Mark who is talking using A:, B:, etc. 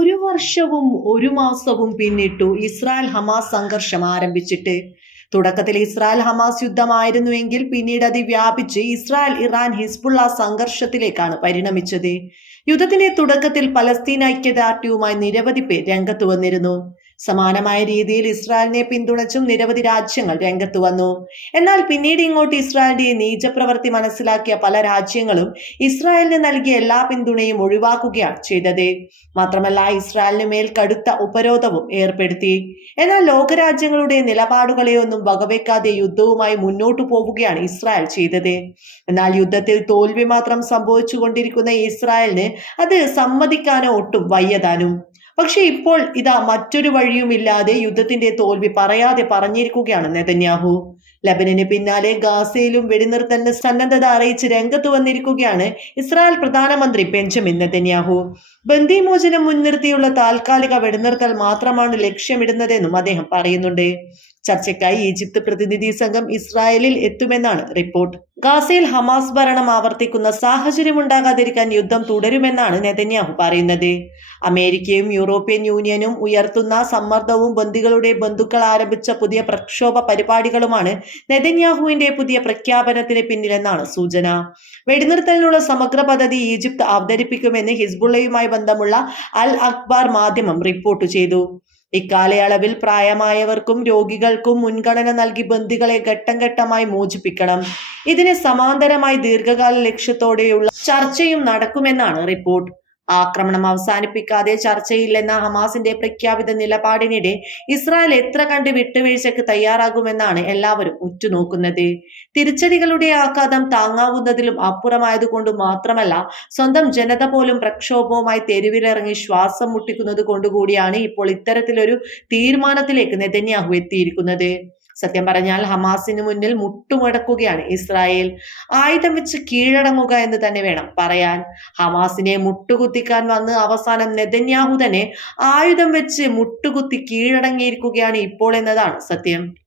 A: ഒരു വർഷവും ഒരു മാസവും പിന്നിട്ടു ഇസ്രായേൽ ഹമാസ് സംഘർഷം ആരംഭിച്ചിട്ട്. തുടക്കത്തിൽ ഇസ്രായേൽ ഹമാസ് യുദ്ധമായിരുന്നുവെങ്കിൽ പിന്നീട് അത് വ്യാപിച്ച് ഇസ്രായേൽ ഇറാൻ ഹിസ്ബുള്ള സംഘർഷത്തിലേക്കാണ് പരിണമിച്ചത്. യുദ്ധത്തിന്റെ തുടക്കത്തിൽ പലസ്തീൻ ഐക്യദാർഢ്യവുമായി നിരവധി പേർ രംഗത്ത് വന്നിരുന്നു. സമാനമായ രീതിയിൽ ഇസ്രായേലിനെ പിന്തുണച്ചും നിരവധി രാജ്യങ്ങൾ രംഗത്ത് വന്നു. എന്നാൽ പിന്നീട് ഇങ്ങോട്ട് ഇസ്രായേലിന്റെ നീചപ്രവൃത്തി മനസ്സിലാക്കിയ പല രാജ്യങ്ങളും ഇസ്രായേലിന് നൽകിയ എല്ലാ പിന്തുണയും ഒഴിവാക്കുകയാണ് ചെയ്തത്. മാത്രമല്ല ഇസ്രായേലിന് മേൽ കടുത്ത ഉപരോധവും ഏർപ്പെടുത്തി. എന്നാൽ ലോകരാജ്യങ്ങളുടെ നിലപാടുകളെയൊന്നും വകവെക്കാതെ യുദ്ധവുമായി മുന്നോട്ടു പോവുകയാണ് ഇസ്രായേൽ ചെയ്തത്. എന്നാൽ യുദ്ധത്തിൽ തോൽവി മാത്രം സംഭവിച്ചുകൊണ്ടിരിക്കുന്ന ഇസ്രായേലിന് അത് സമ്മതിക്കാനോ ഒട്ടും വയ്യതാനും പക്ഷെ ഇപ്പോൾ ഇതാ മറ്റൊരു വഴിയുമില്ലാതെ യുദ്ധത്തിന്റെ തോൽവി പറയാതെ പറഞ്ഞിരിക്കുകയാണ് നെതന്യാഹു. ലബനന് പിന്നാലെ ഗാസയിലും വെടിനിർത്തലിന് സന്നദ്ധത അറിയിച്ച് രംഗത്ത് വന്നിരിക്കുകയാണ് ഇസ്രായേൽ പ്രധാനമന്ത്രി ബെഞ്ചമിൻ നെതന്യാഹു. ബന്ദിമോചനം മുൻനിർത്തിയുള്ള താൽക്കാലിക വെടിനിർത്തൽ മാത്രമാണ് ലക്ഷ്യമിടുന്നതെന്നും അദ്ദേഹം പറയുന്നുണ്ട്. ചർച്ചയ്ക്കായി ഈജിപ്ത് പ്രതിനിധി സംഘം ഇസ്രായേലിൽ എത്തുമെന്നാണ് റിപ്പോർട്ട്. ഗാസയിൽ ഹമാസ് ഭരണം ആവർത്തിക്കുന്ന സാഹചര്യമുണ്ടാകാതിരിക്കാൻ യുദ്ധം തുടരുമെന്നാണ് നെതന്യാഹു പറയുന്നത്. അമേരിക്കയും യൂറോപ്യൻ യൂണിയനും ഉയർത്തുന്ന സമ്മർദ്ദവും ബന്ദികളുടെ ബന്ധുക്കൾ ആരംഭിച്ച പുതിയ പ്രക്ഷോഭ പരിപാടികളുമാണ് നെതന്യാഹുവിന്റെ പുതിയ പ്രഖ്യാപനത്തിന് പിന്നിലെന്നാണ് സൂചന. വെടിനിർത്തലിനുള്ള സമഗ്ര പദ്ധതി ഈജിപ്ത് അവതരിപ്പിക്കുമെന്ന് ഹിസ്ബുള്ളയുമായി ബന്ധമുള്ള അൽ അക്ബാർ മാധ്യമം റിപ്പോർട്ട് ചെയ്തു. ഇക്കാലയളവിൽ പ്രായമായവർക്കും രോഗികൾക്കും മുൻഗണന നൽകി ബന്ധികളെ ഘട്ടം ഘട്ടമായി മോചിപ്പിക്കണം. ഇതിന് സമാന്തരമായി ദീർഘകാല ലക്ഷ്യത്തോടെയുള്ള ചർച്ചയും നടക്കുമെന്നാണ് റിപ്പോർട്ട്. ആക്രമണം അവസാനിപ്പിക്കാതെ ചർച്ചയില്ലെന്ന ഹമാസിന്റെ പ്രഖ്യാപിത നിലപാടിനിടെ ഇസ്രായേൽ എത്ര കണ്ട് വിട്ടുവീഴ്ചയ്ക്ക് തയ്യാറാകുമെന്നാണ് എല്ലാവരും ഉറ്റുനോക്കുന്നത്. തിരിച്ചടികളുടെ ആഘാതം താങ്ങാവുന്നതിലും അപ്പുറമായതുകൊണ്ട് മാത്രമല്ല സ്വന്തം ജനത പോലും പ്രക്ഷോഭവുമായി തെരുവിലിറങ്ങി ശ്വാസം മുട്ടിക്കുന്നത് കൊണ്ടുകൂടിയാണ് ഇപ്പോൾ ഇത്തരത്തിലൊരു തീരുമാനത്തിലേക്ക് നെതന്യാഹു എത്തിയിരിക്കുന്നത്. സത്യം പറഞ്ഞാൽ ഹമാസിന് മുന്നിൽ മുട്ടുമടക്കുകയാണ്. ഇസ്രായേൽ ആയുധം വെച്ച് കീഴടങ്ങുക എന്ന് തന്നെ വേണം. പറയാൻ ഹമാസിനെ മുട്ടുകുത്തിക്കാൻ വന്ന് അവസാനം നെതന്യാഹു തന്നെ ആയുധം വെച്ച് മുട്ടുകുത്തി കീഴടങ്ങിയിരിക്കുകയാണ് ഇപ്പോൾ എന്നതാണ് സത്യം.